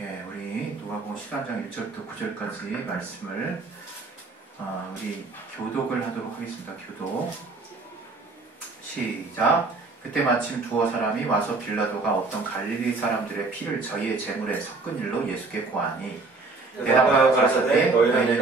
예, 우리 누가복음 10장 1절부터 9절까지 말씀을 우리 교독을 하도록 하겠습니다. 교독 시작. 그때 마침 두어 사람이 와서 빌라도가 어떤 갈릴리 사람들의 피를 저희의 제물에 섞은 일로 예수께 고하니 대답하여 가라사대 너희는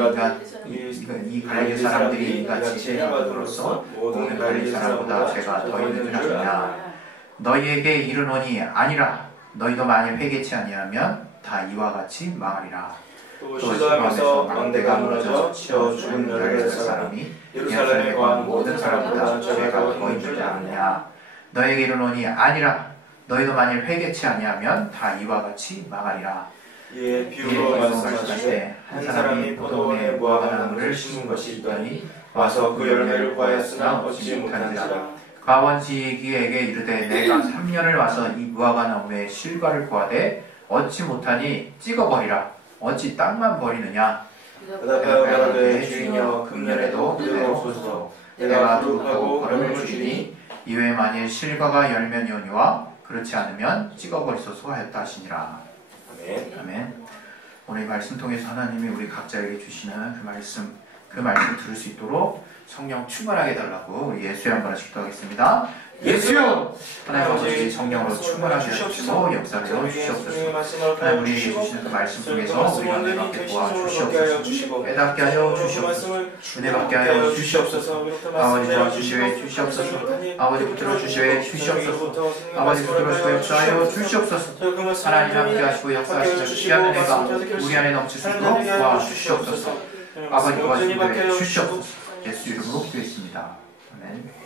이 갈릴리 사람들이 이같이 죄인으로서 모든 갈릴리 사람보다 죄가 더 있는 줄 아느냐. 너희에게 이르노니 아니라. 너희도 만일 회개치 아니하면 다 이와 같이 망하리라. 또 시도하면서 망대가 무너져 치어 죽은 18사람이 예루살렘에 거한 모든 사람보다 죄가 더 있는 줄 아느냐. 너에게 이르노니 아니라. 너희도 만일 회개치 아니하면 다 이와 같이 망하리라. 이에 비유로 말씀하시되 한 사람이 포도원에 무화과나무를 심은 것이 있더니 와서 그 열매를 구하였으나 얻지 못한지라. 과원지기에게 이르되 내가 3년을 와서 이 무화과나무에 실과를 구하되 얻지 못하니 찍어버리라. 어찌 땅만 버리느냐. 대답하여 가라되 주인이여 금년에도 그대로 없소서. 내가 두릅하고 걸음을 주시니 이외에 만일 실과가 열면이 오니와 그렇지 않으면 찍어버리소서 하였다 하시니라. 아멘. 아멘. 오늘 이 말씀 통해서 하나님이 우리 각자에게 주시는 그 말씀 들을 수 있도록 성령 충만하게 해달라고 우리 예수의 한 번씩 기도하겠습니다. 예수여! 하나님 아버지 성령으로 충만하게 해주시고 역사하여 주시옵소서. 하나님 우리에게 주시는 그 말씀 속에서 우리가 은혜받게 도와주시옵소서. 깨닫게 하여 주시옵소서. 은혜받게 하여 주시옵소서. 아버지 도와주시어 주시옵소서. 아버지 붙들어 주시어 주시옵소서. 아버지 붙들어 주시어 역사하여 주시옵소서. 하나님 함께 하시고 역사하시는 귀한 은혜가 우리 안에 넘칠 수 있도록 도와주시옵소서. 아버지 도와주시어 주시옵소서. 예수 이름으로 기도했습니다. 아멘.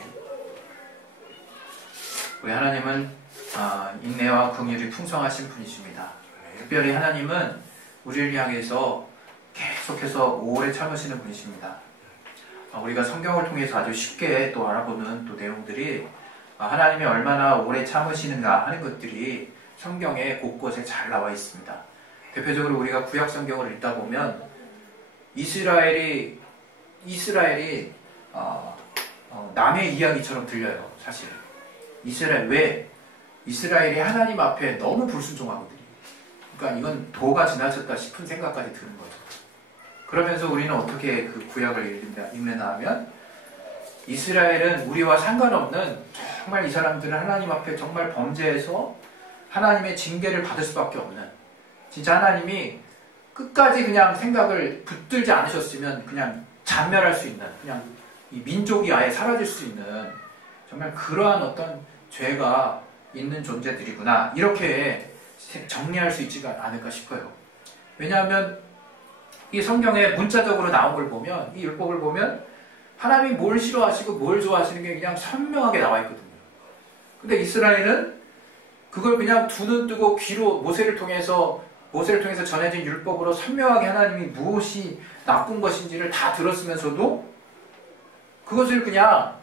우리 하나님은 인내와 긍휼이 풍성하신 분이십니다. 특별히 하나님은 우리를 향해서 계속해서 오래 참으시는 분이십니다. 우리가 성경을 통해서 아주 쉽게 또 알아보는 또 내용들이 하나님이 얼마나 오래 참으시는가 하는 것들이 성경에 곳곳에 잘 나와 있습니다. 대표적으로 우리가 구약 성경을 읽다 보면 이스라엘이 남의 이야기처럼 들려요. 사실 이스라엘이 하나님 앞에 너무 불순종하거든요. 그러니까 이건 도가 지나쳤다 싶은 생각까지 드는 거죠. 그러면서 우리는 어떻게 그 구약을 읽는다 하면 이스라엘은 우리와 상관없는 정말 이 사람들은 하나님 앞에 정말 범죄해서 하나님의 징계를 받을 수밖에 없는, 진짜 하나님이 끝까지 그냥 생각을 붙들지 않으셨으면 그냥 잔멸할 수 있는, 그냥 이 민족이 아예 사라질 수 있는 정말 그러한 어떤 죄가 있는 존재들이구나, 이렇게 정리할 수 있지가 않을까 싶어요. 왜냐하면 이 성경에 문자적으로 나온 걸 보면, 이 율법을 보면 하나님이 뭘 싫어하시고 뭘 좋아하시는 게 그냥 선명하게 나와 있거든요. 근데 이스라엘은 그걸 그냥 두 눈 뜨고 귀로 모세를 통해서 전해진 율법으로 선명하게 하나님이 무엇이 나쁜 것인지를 다 들었으면서도 그것을 그냥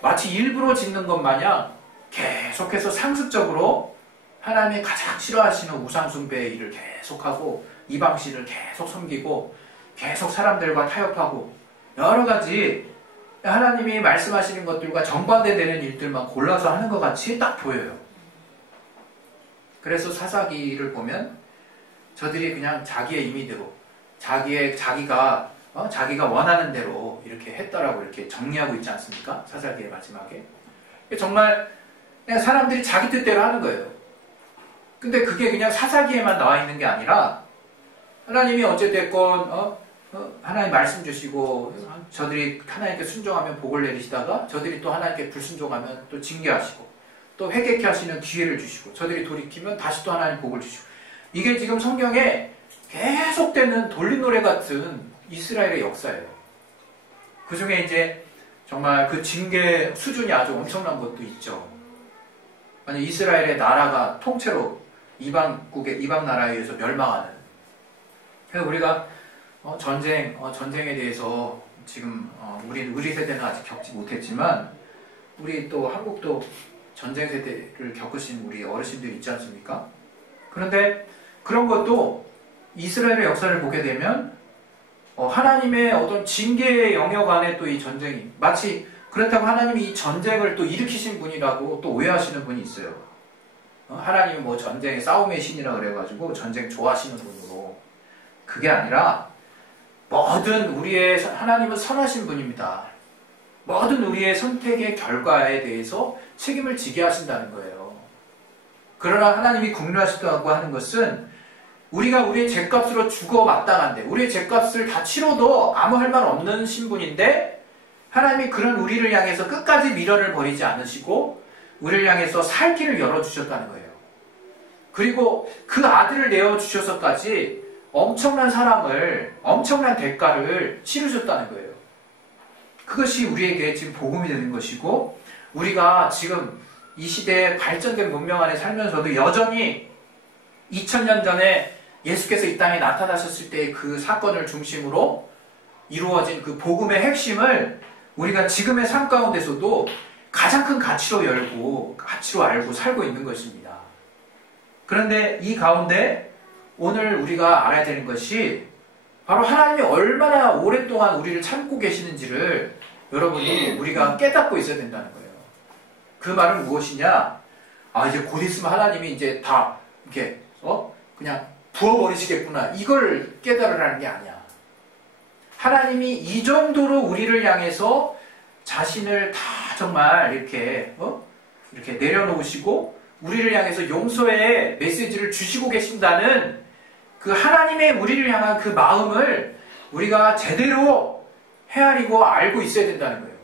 마치 일부러 짓는 것 마냥 계속해서 상습적으로 하나님이 가장 싫어하시는 우상숭배의 일을 계속하고 이방신을 계속 섬기고 계속 사람들과 타협하고 여러 가지 하나님이 말씀하시는 것들과 정반대되는 일들만 골라서 하는 것 같이 딱 보여요. 그래서 사사기를 보면 저들이 그냥 자기의 임의대로 자기가 원하는 대로 이렇게 했다라고 이렇게 정리하고 있지 않습니까? 사사기의 마지막에 정말 그냥 사람들이 자기 뜻대로 하는 거예요. 근데 그게 그냥 사사기에만 나와 있는 게 아니라 하나님이 어찌됐건 하나님 말씀 주시고 저들이 하나님께 순종하면 복을 내리시다가 저들이 또 하나님께 불순종하면 또 징계하시고 또 회개케 하시는 기회를 주시고 저들이 돌이키면 다시 또 하나님 복을 주시고, 이게 지금 성경에 계속되는 돌림노래 같은 이스라엘의 역사예요. 그 중에 이제 정말 그 징계 수준이 아주 엄청난 것도 있죠. 만약 이스라엘의 나라가 통째로 이방 나라에 의해서 멸망하는. 그래서 우리가 전쟁에 대해서 지금 우리 세대는 아직 겪지 못했지만 우리 또 한국도 전쟁 세대를 겪으신 우리 어르신들 있지 않습니까? 그런데 그런 것도 이스라엘의 역사를 보게 되면 하나님의 어떤 징계의 영역 안에 또 이 전쟁이 마치 그렇다고 하나님이 이 전쟁을 또 일으키신 분이라고 또 오해하시는 분이 있어요. 하나님은 뭐 전쟁의 싸움의 신이라 그래가지고 전쟁 좋아하시는 분으로, 그게 아니라 모든 우리의 하나님은 선하신 분입니다. 모든 우리의 선택의 결과에 대해서 책임을 지게 하신다는 거예요. 그러나 하나님이 긍휼하시다고 하는 것은 우리가 우리의 죄값으로 죽어 마땅한데, 우리의 죄값을 다 치러도 아무 할 말 없는 신분인데, 하나님이 그런 우리를 향해서 끝까지 미련을 버리지 않으시고 우리를 향해서 살 길을 열어주셨다는 거예요. 그리고 그 아들을 내어주셔서까지 엄청난 사랑을, 엄청난 대가를 치르셨다는 거예요. 그것이 우리에게 지금 복음이 되는 것이고, 우리가 지금 이 시대의 발전된 문명 안에 살면서도 여전히 2000년 전에 예수께서 이 땅에 나타나셨을 때의 그 사건을 중심으로 이루어진 그 복음의 핵심을 우리가 지금의 삶 가운데서도 가장 큰 가치로 알고 살고 있는 것입니다. 그런데 이 가운데 오늘 우리가 알아야 되는 것이 바로 하나님이 얼마나 오랫동안 우리를 참고 계시는지를 여러분이 우리가 깨닫고 있어야 된다는 거예요. 그 말은 무엇이냐? 이제 곧 있으면 하나님이 이제 다 이렇게 그냥 부어버리시겠구나, 이걸 깨달으라는 게 아니야. 하나님이 이 정도로 우리를 향해서 자신을 다 정말 이렇게 내려놓으시고 우리를 향해서 용서의 메시지를 주시고 계신다는 그 하나님의 우리를 향한 그 마음을 우리가 제대로 헤아리고 알고 있어야 된다는 거예요.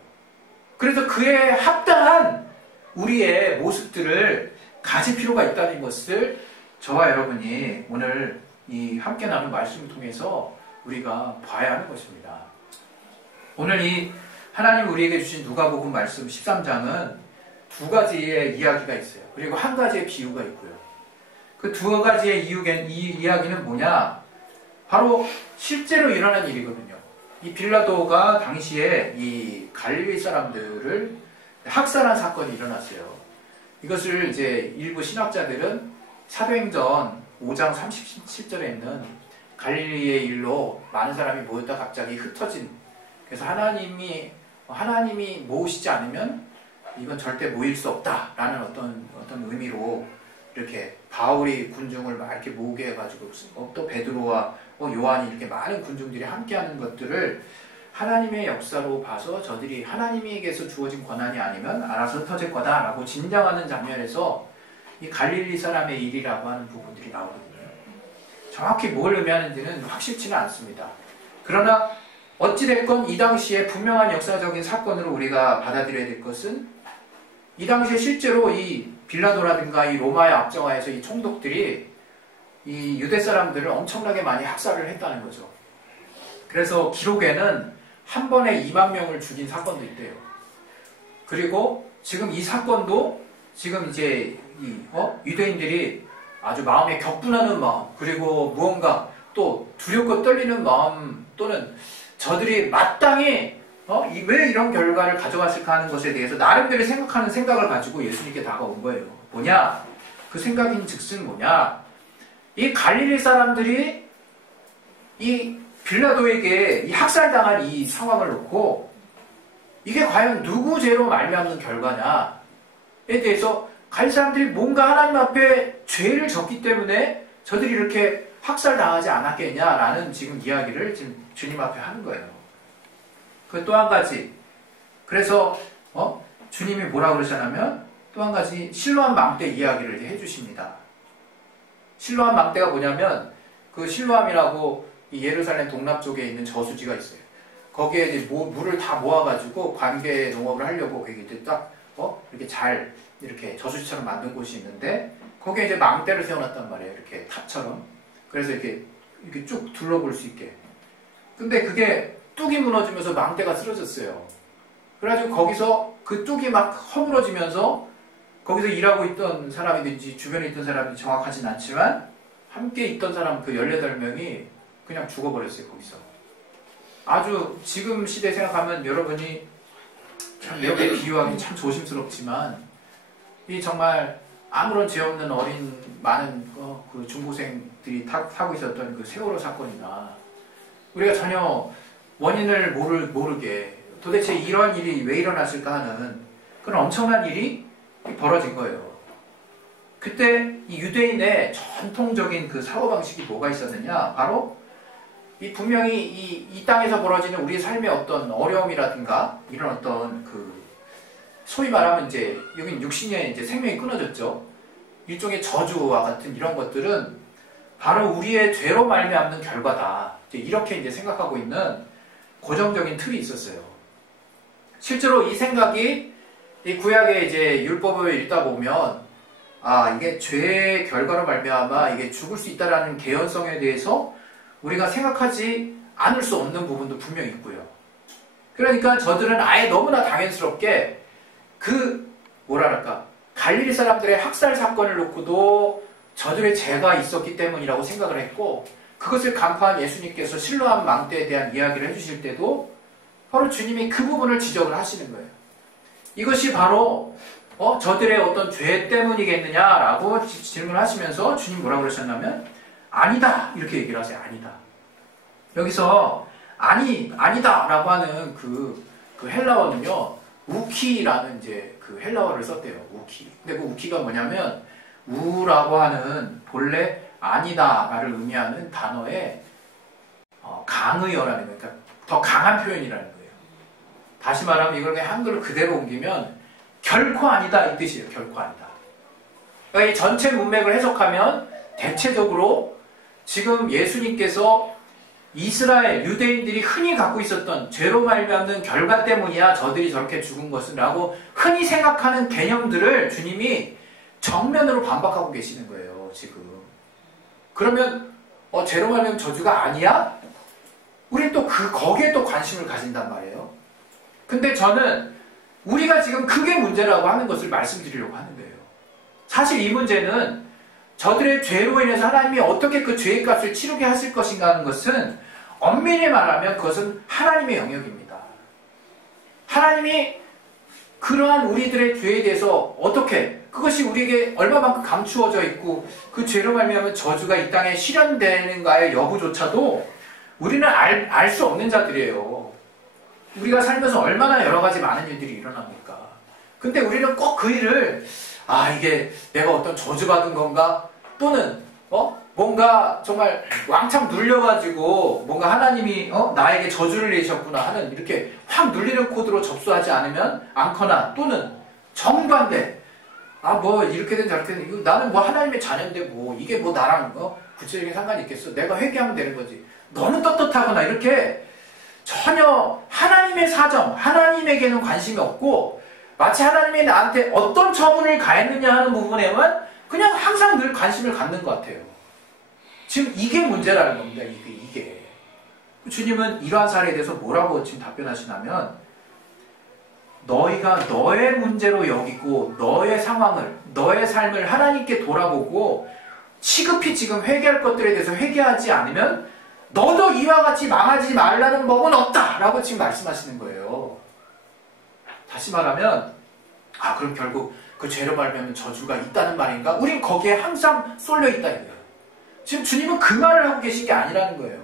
그래서 그에 합당한 우리의 모습들을 가질 필요가 있다는 것을 저와 여러분이 오늘 이 함께 나눈 말씀을 통해서 우리가 봐야 하는 것입니다. 오늘 이 하나님 우리에게 주신 누가복음 말씀 13장은 두 가지의 이야기가 있어요. 그리고 한 가지의 비유가 있고요. 그 두 가지의 이야기는 뭐냐? 바로 실제로 일어난 일이거든요. 이 빌라도가 당시에 이 갈릴리 사람들을 학살한 사건이 일어났어요. 이것을 이제 일부 신학자들은 사도행전 5장 37절에 있는 갈릴리의 일로 많은 사람이 모였다 갑자기 흩어진, 그래서 하나님이 모으시지 않으면 이건 절대 모일 수 없다라는 어떤 의미로 이렇게 바울이 군중을 막 이렇게 모으게 해가지고 또 베드로와 요한이 이렇게 많은 군중들이 함께하는 것들을 하나님의 역사로 봐서 저들이 하나님에게서 주어진 권한이 아니면 알아서 흩어질 거다라고 진정하는 장면에서 이 갈릴리 사람의 일이라고 하는 부분들이 나오거든요. 정확히 뭘 의미하는지는 확실치는 않습니다. 그러나 어찌됐건 이 당시에 분명한 역사적인 사건으로 우리가 받아들여야 될 것은, 이 당시에 실제로 이 빌라도라든가 이 로마의 압정하에서 이 총독들이 이 유대 사람들을 엄청나게 많이 학살을 했다는 거죠. 그래서 기록에는 한 번에 2만 명을 죽인 사건도 있대요. 그리고 지금 이 사건도 지금 이제 유대인들이 아주 마음에 격분하는 마음, 그리고 무언가 또 두렵고 떨리는 마음, 또는 저들이 마땅히 왜 이런 결과를 가져갔을까 하는 것에 대해서 나름대로 생각하는 생각을 가지고 예수님께 다가온 거예요. 뭐냐? 그 생각인 즉슨 뭐냐? 이 갈릴리 사람들이 이 빌라도에게 이 학살당한 이 상황을 놓고 이게 과연 누구 죄로 말미암는 결과냐에 대해서 갈릴리 사람들이 뭔가 하나님 앞에 죄를 졌기 때문에 저들이 이렇게 학살당하지 않았겠냐라는 지금 이야기를 지금 주님 앞에 하는 거예요. 그 또 한 가지, 그래서 주님이 뭐라 그러셨냐면 또 한 가지 실로암 망대 이야기를 해주십니다. 실로암 망대가 뭐냐면 그 실로암이라고 이 예루살렘 동남쪽에 있는 저수지가 있어요. 거기에 이제 물을 다 모아가지고 관계 농업을 하려고 거기 딱 이렇게 잘 이렇게 저수지처럼 만든 곳이 있는데 거기에 이제 망대를 세워놨단 말이에요. 이렇게 탑처럼. 그래서 이렇게 쭉 둘러볼 수 있게. 근데 그게 뚝이 무너지면서 망대가 쓰러졌어요. 그래가지고 거기서 그 뚝이 막 허물어지면서 거기서 일하고 있던 사람이든지 주변에 있던 사람이 정확하진 않지만 함께 있던 사람 그 18명이 그냥 죽어버렸어요. 거기서. 아주 지금 시대 생각하면 여러분이 참 이렇게 비유하기 참 조심스럽지만 이 정말 아무런 죄 없는 어린 많은 그 중고생들이 타고 있었던 그 세월호 사건이나 우리가 전혀 원인을 모르게 도대체 이런 일이 왜 일어났을까 하는 그런 엄청난 일이 벌어진 거예요. 그때 이 유대인의 전통적인 그 사고방식이 뭐가 있었느냐? 바로 이 분명히 이 땅에서 벌어지는 우리의 삶의 어떤 어려움이라든가 이런 어떤 그 소위 말하면 이제 여긴 육신의 이제 생명이 끊어졌죠. 일종의 저주와 같은 이런 것들은 바로 우리의 죄로 말미암는 결과다. 이렇게 이제 생각하고 있는 고정적인 틀이 있었어요. 실제로 이 생각이 이 구약의 이제 율법을 읽다 보면 이게 죄의 결과로 말미암아 이게 죽을 수 있다라는 개연성에 대해서 우리가 생각하지 않을 수 없는 부분도 분명히 있고요. 그러니까 저들은 아예 너무나 당연스럽게 갈릴리 사람들의 학살 사건을 놓고도 저들의 죄가 있었기 때문이라고 생각을 했고, 그것을 간파한 예수님께서 실로암 망대에 대한 이야기를 해주실 때도 바로 주님이 그 부분을 지적을 하시는 거예요. 이것이 바로 저들의 어떤 죄 때문이겠느냐라고 질문하시면서 주님 뭐라고 그러셨냐면 아니다 이렇게 얘기를 하세요. 아니다. 여기서 아니다 라고 하는 그 헬라어는요 우키라는 이제 그 헬라어를 썼대요. 우키. 근데 그 우키가 뭐냐면 우라고 하는 본래 아니다를 의미하는 단어의 강의어라는 거예요. 그러니까 더 강한 표현이라는 거예요. 다시 말하면 이걸 그냥 한글로 그대로 옮기면 결코 아니다 이 뜻이에요. 결코 아니다. 그러니까 이 전체 문맥을 해석하면 대체적으로 지금 예수님께서 이스라엘 유대인들이 흔히 갖고 있었던 죄로 말미암는 결과 때문이야 저들이 저렇게 죽은 것은 라고 흔히 생각하는 개념들을 주님이 정면으로 반박하고 계시는 거예요. 지금. 그러면 죄로 말미암는 저주가 아니야? 우린 또 거기에 또 관심을 가진단 말이에요. 근데 저는 우리가 지금 그게 문제라고 하는 것을 말씀드리려고 하는 거예요. 사실 이 문제는 저들의 죄로 인해서 하나님이 어떻게 그 죄의 값을 치르게 하실 것인가 하는 것은 엄밀히 말하면 그것은 하나님의 영역입니다. 하나님이 그러한 우리들의 죄에 대해서 어떻게 그것이 우리에게 얼마만큼 감추어져 있고 그 죄로 말미암은 저주가 이 땅에 실현되는가의 여부조차도 우리는 알 수 없는 자들이에요. 우리가 살면서 얼마나 여러 가지 많은 일들이 일어납니까? 근데 우리는 꼭 그 일을 이게 내가 어떤 저주받은 건가? 또는 뭔가 정말 왕창 눌려가지고 뭔가 하나님이 나에게 저주를 내셨구나 하는 이렇게 확 눌리는 코드로 접수하지 않거나 또는 정반대 뭐 이렇게 된 저렇게 된 나는 뭐 하나님의 자녀인데 뭐 이게 뭐 나랑 구체적인 상관이 있겠어? 내가 회개하면 되는 거지. 너는 떳떳하거나 이렇게 전혀 하나님의 사정, 하나님에게는 관심이 없고 마치 하나님이 나한테 어떤 처분을 가했느냐 하는 부분에만 그냥 항상 늘 관심을 갖는 것 같아요. 지금 이게 문제라는 겁니다. 이게. 주님은 이러한 사례에 대해서 뭐라고 지금 답변하시냐면 너희가 너의 문제로 여기고 너의 상황을, 너의 삶을 하나님께 돌아보고 시급히 지금 회개할 것들에 대해서 회개하지 않으면 너도 이와 같이 망하지 말라는 법은 없다라고 지금 말씀하시는 거예요. 다시 말하면 그럼 결국 그 죄로 말미암은 저주가 있다는 말인가? 우린 거기에 항상 쏠려 있다 이거예요. 지금 주님은 그 말을 하고 계신 게 아니라는 거예요.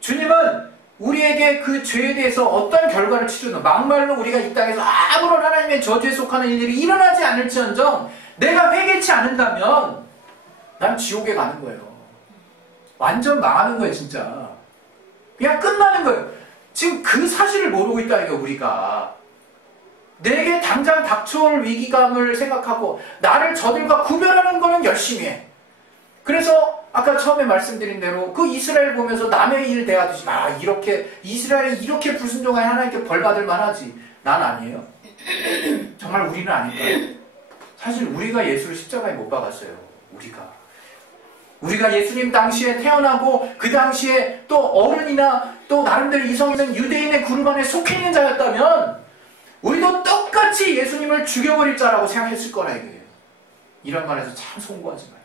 주님은 우리에게 그 죄에 대해서 어떤 결과를 치르는 막말로 우리가 이 땅에서 아무런 하나님의 저주에 속하는 일들이 일어나지 않을지언정 내가 회개치 않는다면 난 지옥에 가는 거예요. 완전 망하는 거예요, 진짜. 그냥 끝나는 거예요. 지금 그 사실을 모르고 있다니까, 우리가. 내게 당장 닥쳐올 위기감을 생각하고, 나를 저들과 구별하는 거는 열심히 해. 그래서, 아까 처음에 말씀드린 대로, 그 이스라엘 보면서 남의 일 대하듯이, 이스라엘이 이렇게 불순종하여 하나님께 벌받을 만하지. 난 아니에요. 정말 우리는 아닐까요? 사실 우리가 예수를 십자가에 못 박았어요. 우리가 예수님 당시에 태어나고 그 당시에 또 어른이나 또 나름대로 이성있는 유대인의 그룹 안에 속해 있는 자였다면 우리도 똑같이 예수님을 죽여버릴 자라고 생각했을 거라 이거예요. 이런 말에서 참 송구하지 마요.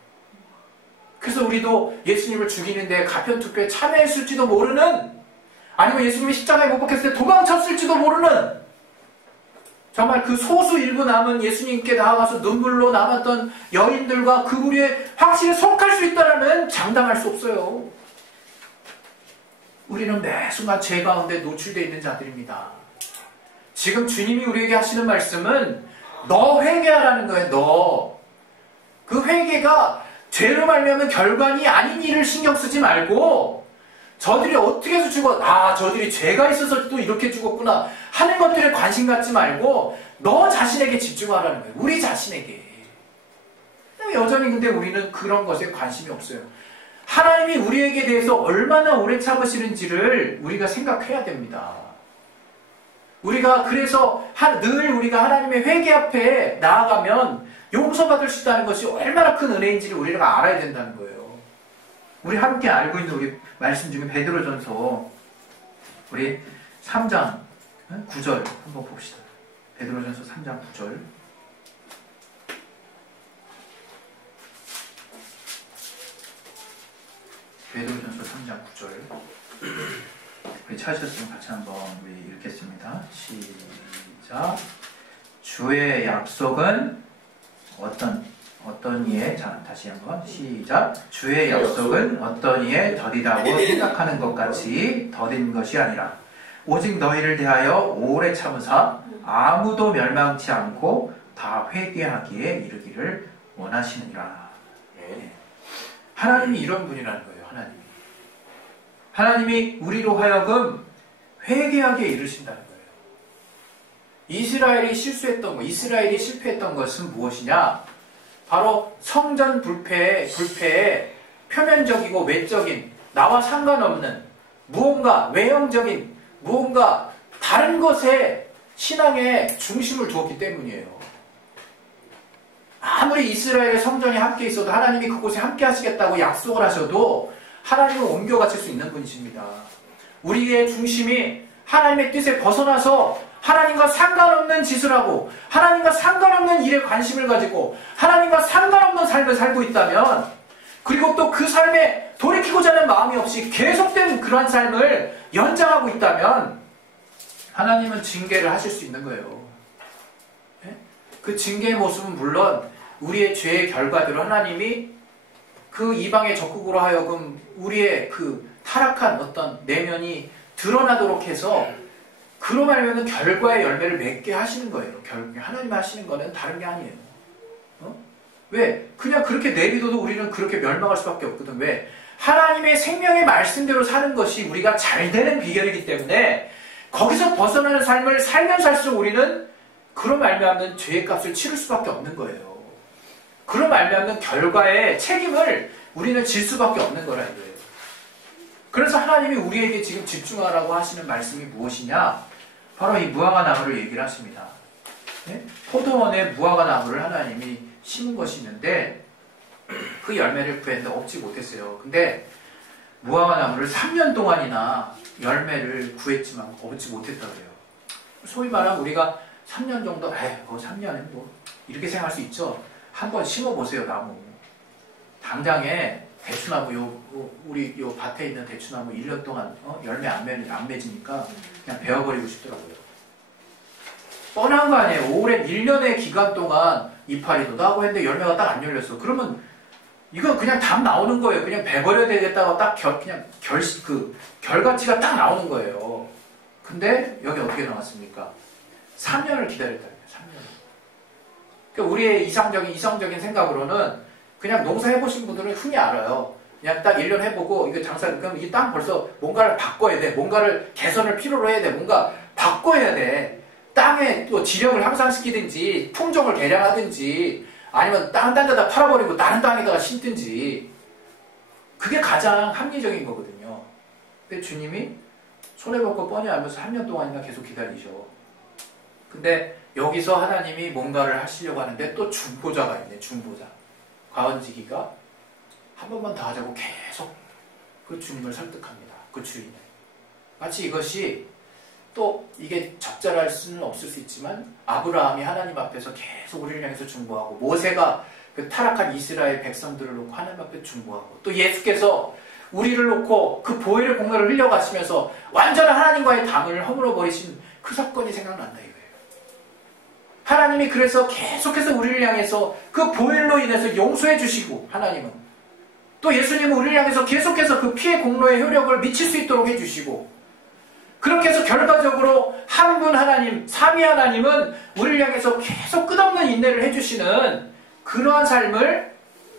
그래서 우리도 예수님을 죽이는데 가편투표에 참여했을지도 모르는 아니면 예수님이 십자가에 못 박혔을 때 도망쳤을지도 모르는 정말 그 소수 일부 남은 예수님께 나아가서 눈물로 남았던 여인들과 그 무리에 확실히 속할 수 있다는 장담할 수 없어요. 우리는 매 순간 죄 가운데 노출되어 있는 자들입니다. 지금 주님이 우리에게 하시는 말씀은 너 회개하라는 거예요. 회개가 죄로 말미암은 결과니 아닌 일을 신경 쓰지 말고 저들이 어떻게 해서 저들이 죄가 있어서 또 이렇게 죽었구나 하는 것들에 관심 갖지 말고 너 자신에게 집중하라는 거예요. 우리 자신에게. 여전히 근데 우리는 그런 것에 관심이 없어요. 하나님이 우리에게 대해서 얼마나 오래 참으시는지를 우리가 생각해야 됩니다. 우리가 그래서 늘 우리가 하나님의 회개 앞에 나아가면 용서받을 수 있다는 것이 얼마나 큰 은혜인지를 우리가 알아야 된다는 거예요. 우리 함께 알고 있는 우리 말씀 중에 베드로전서 우리 3장 9절 한번 봅시다. 베드로전서 3장 9절. 베드로전서 3장 9절. 우리 찾으셨으면 같이 한번 우리 읽겠습니다. 시작. 주의 약속은 어떤 이에, 자, 다시 한번 시작. 주의 약속은 어떤 이에 더디다고 생각하는 것 같이 더딘 것이 아니라 오직 너희를 대하여 오래 참으사 아무도 멸망치 않고 다 회개하기에 이르기를 원하시느니라. 예. 하나님이 이런 분이라는 거예요. 하나님이 우리로 하여금 회개하게 이르신다는 거예요. 이스라엘이 실수했던 것, 이스라엘이 실패했던 것은 무엇이냐? 바로 성전 불패에 표면적이고 외적인 나와 상관없는 무언가 외형적인 무언가 다른 것에 신앙의 중심을 두었기 때문이에요. 아무리 이스라엘의 성전이 함께 있어도 하나님이 그곳에 함께 하시겠다고 약속을 하셔도 하나님은 옮겨가실 수 있는 분이십니다. 우리의 중심이 하나님의 뜻에 벗어나서 하나님과 상관없는 짓을 하고 하나님과 상관없는 일에 관심을 가지고 하나님과 상관없는 삶을 살고 있다면, 그리고 또 그 삶에 돌이키고자 하는 마음이 없이 계속된 그러한 삶을 연장하고 있다면 하나님은 징계를 하실 수 있는 거예요. 그 징계의 모습은 물론 우리의 죄의 결과대로 하나님이 그 이방의 적국으로 하여금 우리의 그 타락한 어떤 내면이 드러나도록 해서 그로 말하면 결과의 열매를 맺게 하시는 거예요. 결국에 하나님이 하시는 거는 다른 게 아니에요. 왜? 그냥 그렇게 내비둬도 우리는 그렇게 멸망할 수밖에 없거든. 왜? 하나님의 생명의 말씀대로 사는 것이 우리가 잘 되는 비결이기 때문에 거기서 벗어나는 삶을 살면 살수록 우리는 그로 말미암는 죄의 값을 치를 수밖에 없는 거예요. 그로 말미암는 결과의 책임을 우리는 질 수밖에 없는 거라 이거예요. 그래서 하나님이 우리에게 지금 집중하라고 하시는 말씀이 무엇이냐? 바로 이 무화과 나무를 얘기를 하십니다. 네? 포도원에 무화과 나무를 하나님이 심은 것이 있는데 그 열매를 구했는데 얻지 못했어요. 근데 무화과 나무를 3년 동안이나 열매를 구했지만 얻지 못했다고 해요. 소위 말하면 우리가 3년 정도, 3년은 뭐 이렇게 생각할 수 있죠. 한번 심어보세요. 나무. 당장에 대추나무, 우리 요 밭에 있는 대추나무 1년 동안 열매 안 맺으니까 그냥 베어버리고 싶더라고요. 뻔한 거 아니에요. 오랜 1년의 기간 동안 이파리도 나고 했는데 열매가 딱 안 열렸어. 그러면 이건 그냥 답 나오는 거예요. 그냥 베버려야 되겠다고 딱 결과치가 딱 나오는 거예요. 근데 여기 어떻게 나왔습니까? 3년을 기다렸다는 거예요. 3년. 그러니까 우리의 이성적인 생각으로는 그냥 농사 해보신 분들은 흔히 알아요. 그냥 딱 1년 해보고 이거 그럼 이 땅 벌써 뭔가를 바꿔야 돼. 뭔가를 개선을 필요로 해야 돼. 뭔가 바꿔야 돼. 땅에 또 지력을 향상시키든지 품종을 개량하든지 아니면 딴 데다 팔아버리고 다른 땅에다가 심든지 그게 가장 합리적인 거거든요. 근데 주님이 손해볼 뻔히 알면서 3년 동안이나 계속 기다리셔. 근데 여기서 하나님이 뭔가를 하시려고 하는데 또 중보자가 있네. 중보자. 과언지기가 한 번만 더 하자고 계속 그 주님을 설득합니다. 그 주인을. 마치 이것이 또 이게 적절할 수는 없을 수 있지만 아브라함이 하나님 앞에서 계속 우리를 향해서 중보하고 모세가 그 타락한 이스라엘 백성들을 놓고 하나님 앞에 중보하고 또 예수께서 우리를 놓고 그 보혈의 공로를 흘려가시면서 완전한 하나님과의 담을 허물어버리신 그 사건이 생각난다 이거예요. 하나님이 그래서 계속해서 우리를 향해서 그 보혈로 인해서 용서해 주시고 하나님은 또 예수님은 우리를 향해서 계속해서 그 피의 공로의 효력을 미칠 수 있도록 해주시고 그렇게 해서 결과적으로 한 분 하나님, 삼위 하나님은 우리를 향해서 계속 끝없는 인내를 해주시는 그러한 삶을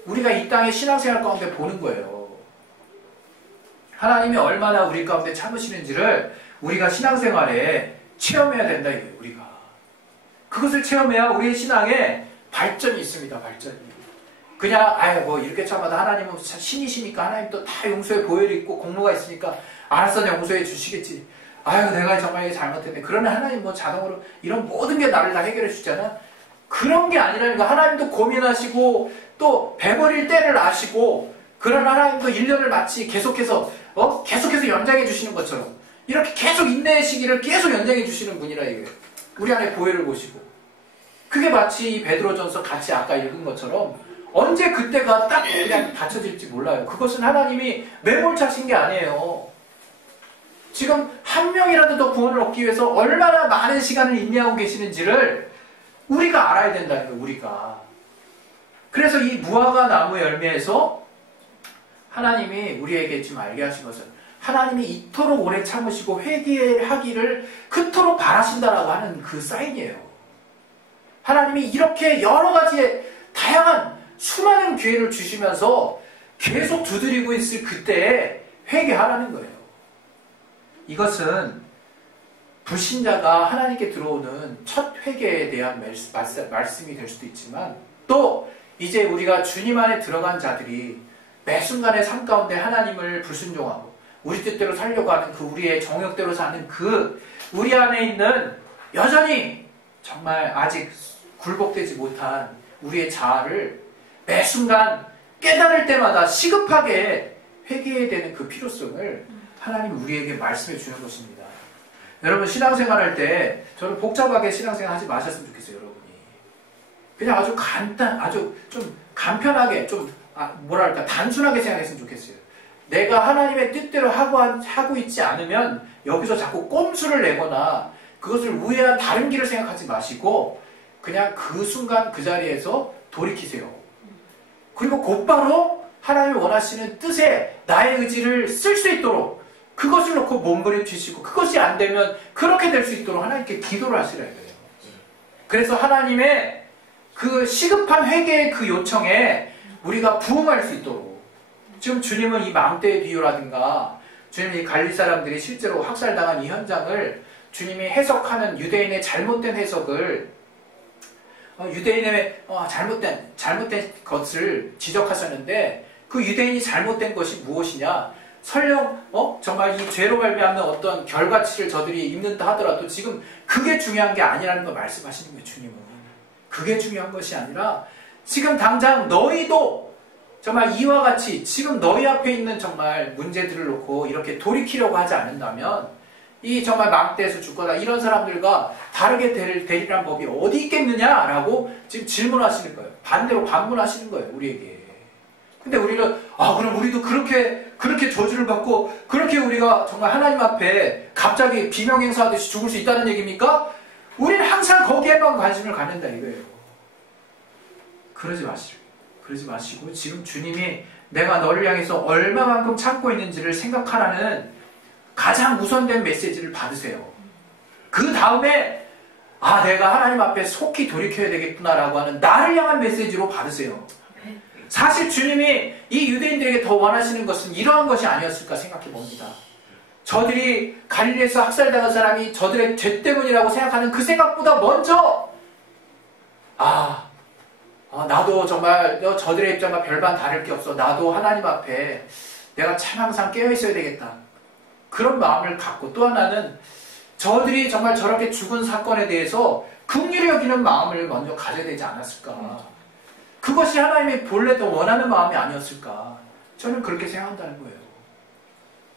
우리가 이 땅의 신앙생활 가운데 보는 거예요. 하나님이 얼마나 우리 가운데 참으시는지를 우리가 신앙생활에 체험해야 된다 이거예요. 우리가 그것을 체험해야 우리의 신앙에 발전이 있습니다. 발전이. 그냥 아유 뭐 이렇게 참아도 하나님은 신이시니까 하나님 또 다 용서의 보혈이 있고 공로가 있으니까 알아서 용서해 주시겠지. 아유 내가 정말 잘못했네. 그러나 하나님 뭐 자동으로 이런 모든 게 나를 다 해결해 주잖아. 그런 게 아니라니까. 하나님도 고민하시고 또 배버릴 때를 아시고 그런 하나님도 1년을 마치 계속해서 연장해 주시는 것처럼 이렇게 계속 인내의 시기를 계속 연장해 주시는 분이라 이거예요. 우리 안에 보혈을 보시고 그게 마치 이 베드로전서 같이 아까 읽은 것처럼 언제 그때가 딱 그냥 닫혀질지 몰라요. 그것은 하나님이 매몰차신 게 아니에요. 지금 한 명이라도 더 구원을 얻기 위해서 얼마나 많은 시간을 인내하고 계시는지를 우리가 알아야 된다는 거예요. 우리가. 그래서 이 무화과 나무 열매에서 하나님이 우리에게 지금 알게 하신 것은 하나님이 이토록 오래 참으시고 회개하기를 그토록 바라신다라고 하는 그 사인이에요. 하나님이 이렇게 여러 가지의 다양한 수많은 기회를 주시면서 계속 두드리고 있을 그때에 회개하라는 거예요. 이것은 불신자가 하나님께 들어오는 첫 회개에 대한 말씀이 될 수도 있지만 또 이제 우리가 주님 안에 들어간 자들이 매 순간의 삶 가운데 하나님을 불순종하고 우리 뜻대로 살려고 하는 그 우리의 정욕대로 사는 그 우리 안에 있는 여전히 정말 아직 굴복되지 못한 우리의 자아를 매 순간 깨달을 때마다 시급하게 회개해야 되는 그 필요성을 하나님이 우리에게 말씀해 주는 것입니다. 여러분 신앙생활 할 때 저는 복잡하게 신앙생활 하지 마셨으면 좋겠어요. 여러분이 그냥 아주 아주 좀 간편하게 좀 뭐랄까 단순하게 생각했으면 좋겠어요. 내가 하나님의 뜻대로 하고 있지 않으면 여기서 자꾸 꼼수를 내거나 그것을 우회한 다른 길을 생각하지 마시고 그냥 그 순간 그 자리에서 돌이키세요. 그리고 곧바로 하나님이 원하시는 뜻에 나의 의지를 쓸 수 있도록 그것을 놓고 몸부림치시고 그것이 안 되면 그렇게 될 수 있도록 하나님께 기도를 하시라 이거예요. 그래서 하나님의 그 시급한 회개의 그 요청에 우리가 부응할 수 있도록 지금 주님은 이 망대의 비유라든가 주님이 갈릴 사람들이 실제로 학살당한 이 현장을 주님이 해석하는 유대인의 잘못된 해석을 유대인의 잘못된 것을 지적하셨는데 그 유대인이 잘못된 것이 무엇이냐? 설령 정말 이 죄로 발생하는 어떤 결과치를 저들이 입는다 하더라도 지금 그게 중요한 게 아니라는 걸 말씀하시는 거예요. 주님은 그게 중요한 것이 아니라 지금 당장 너희도 정말 이와 같이 지금 너희 앞에 있는 정말 문제들을 놓고 이렇게 돌이키려고 하지 않는다면 이 정말 망대에서 죽거나 이런 사람들과 다르게 되리란 법이 어디 있겠느냐라고 지금 질문하시는 거예요. 반대로 반문하시는 거예요. 우리에게. 근데 우리는 그럼 우리도 그렇게 저주를 받고 그렇게 우리가 정말 하나님 앞에 갑자기 비명행사하듯이 죽을 수 있다는 얘기입니까? 우리는 항상 거기에만 관심을 갖는다 이거예요. 그러지 마시고 지금 주님이 내가 너를 향해서 얼마만큼 참고 있는지를 생각하라는 가장 우선된 메시지를 받으세요. 그 다음에 내가 하나님 앞에 속히 돌이켜야 되겠구나라고 하는 나를 향한 메시지로 받으세요. 사실 주님이 이 유대인들에게 더 원하시는 것은 이러한 것이 아니었을까 생각해 봅니다. 저들이 갈릴리에서 학살당한 사람이 저들의 죄 때문이라고 생각하는 그 생각보다 먼저 나도 정말 저들의 입장과 별반 다를 게 없어. 나도 하나님 앞에 내가 참 항상 깨어있어야 되겠다. 그런 마음을 갖고 또 하나는 저들이 정말 저렇게 죽은 사건에 대해서 긍휼히 여기는 마음을 먼저 가져야 되지 않았을까. 그것이 하나님이 본래도 원하는 마음이 아니었을까. 저는 그렇게 생각한다는 거예요.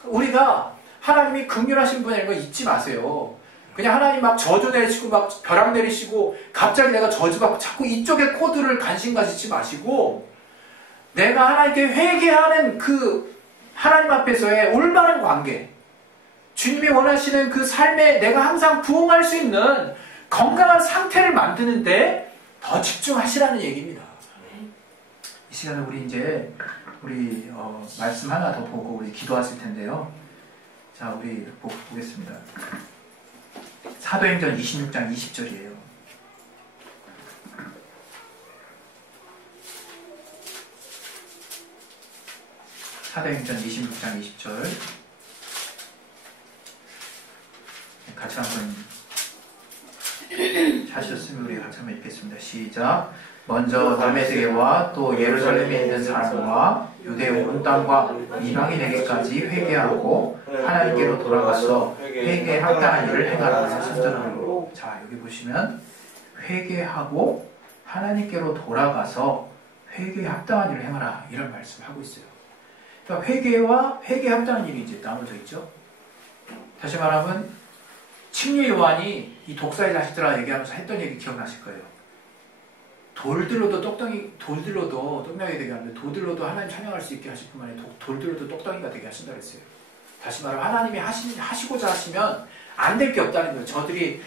우리가 하나님이 긍휼하신 분이라는 거 잊지 마세요. 그냥 하나님 막 저주 내리시고 막 벼락 내리시고 갑자기 내가 저주받고 자꾸 이쪽에 코드를 관심 가지지 마시고 내가 하나님께 회개하는 그 하나님 앞에서의 올바른 관계, 주님이 원하시는 그 삶에 내가 항상 부응할 수 있는 건강한 상태를 만드는데 더 집중하시라는 얘기입니다. 이 시간에 우리 말씀 하나 더 보고 우리 기도하실 텐데요. 자, 우리 보겠습니다. 사도행전 26장 20절이에요. 사도행전 26장 20절 같이 한번 찾으셨으면 우리 같이 한번 읽겠습니다. 시작. 먼저 다메섹에와 또 예루살렘에 있는 사람과 유대 온 땅과 이방인에게까지 회개하고 하나님께로 돌아가서 회개에 합당한 일을 행하라. 선전하므로. 자, 여기 보시면 회개하고 하나님께로 돌아가서 회개에 합당한 일을 행하라, 이런 말씀을 하고 있어요. 그러니까 회개와 회개에 합당한 일이 이제 나눠져 있죠. 다시 말하면 침례 요한이 이 독사의 자식들아 얘기하면서 했던 얘기 기억나실 거예요. 돌들로도 떡덩이 되게 하는데, 돌들로도 하나님 찬양할 수 있게 하실 뿐만 아니라 돌들로도 떡덩이가 되게 하신다 그랬어요. 다시 말하면 하나님이 하시고자 하시면 안 될 게 없다는 거예요. 저들이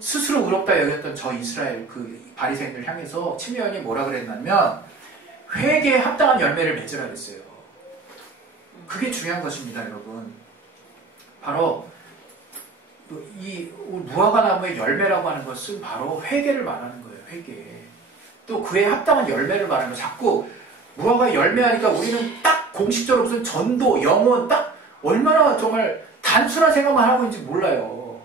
스스로 의롭다 여겼던 저 이스라엘 그 바리새인들 향해서 침례 요한이 뭐라 그랬냐면 회개에 합당한 열매를 맺으라 그랬어요. 그게 중요한 것입니다, 여러분. 바로 이 무화과나무의 열매라고 하는 것은 바로 회개를 말하는 거예요. 회개. 또 그에 합당한 열매를 말하는 거예요. 자꾸 무화과의 열매하니까 우리는 딱 공식적으로 무슨 전도, 영혼 딱 얼마나 정말 단순한 생각만 하고 있는지 몰라요.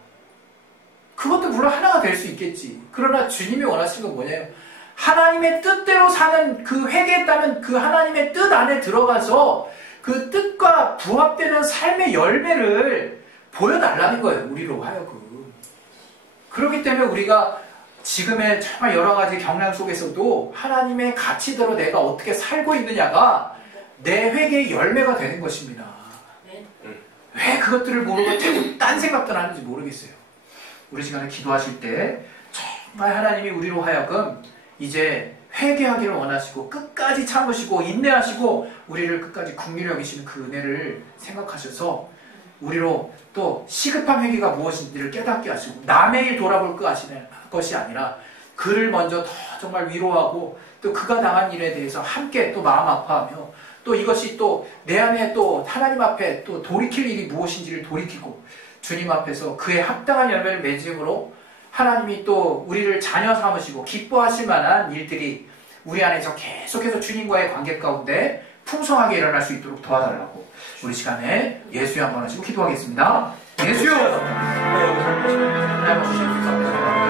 그것도 물론 하나가 될 수 있겠지. 그러나 주님이 원하시는 건 뭐냐면 하나님의 뜻대로 사는 그 회개했다면 그 하나님의 뜻 안에 들어가서 그 뜻과 부합되는 삶의 열매를 보여달라는 거예요. 우리로 하여금. 그렇기 때문에 우리가 지금의 정말 여러 가지 경향 속에서도 하나님의 가치대로 내가 어떻게 살고 있느냐가 내 회개의 열매가 되는 것입니다. 왜 그것들을 모르고 자꾸 딴 생각도 하는지 모르겠어요. 우리 시간에 기도하실 때 정말 하나님이 우리로 하여금 이제 회개하기를 원하시고 끝까지 참으시고 인내하시고 우리를 끝까지 긍휼히 여기시는 그 은혜를 생각하셔서 우리로 또 시급한 회개가 무엇인지를 깨닫게 하시고 남의 일 돌아볼 것이 아니라 그를 먼저 더 정말 위로하고 또 그가 당한 일에 대해서 함께 또 마음 아파하며 또 이것이 또 내 안에 또 하나님 앞에 또 돌이킬 일이 무엇인지를 돌이키고 주님 앞에서 그의 합당한 열매를 맺음으로 하나님이 또 우리를 자녀 삼으시고 기뻐하실 만한 일들이 우리 안에서 계속해서 주님과의 관계 가운데 풍성하게 일어날 수 있도록 도와달라고 우리 시간에 예수여 한번 하시고 기도하겠습니다. 예수여! 하나님 주시옵소서.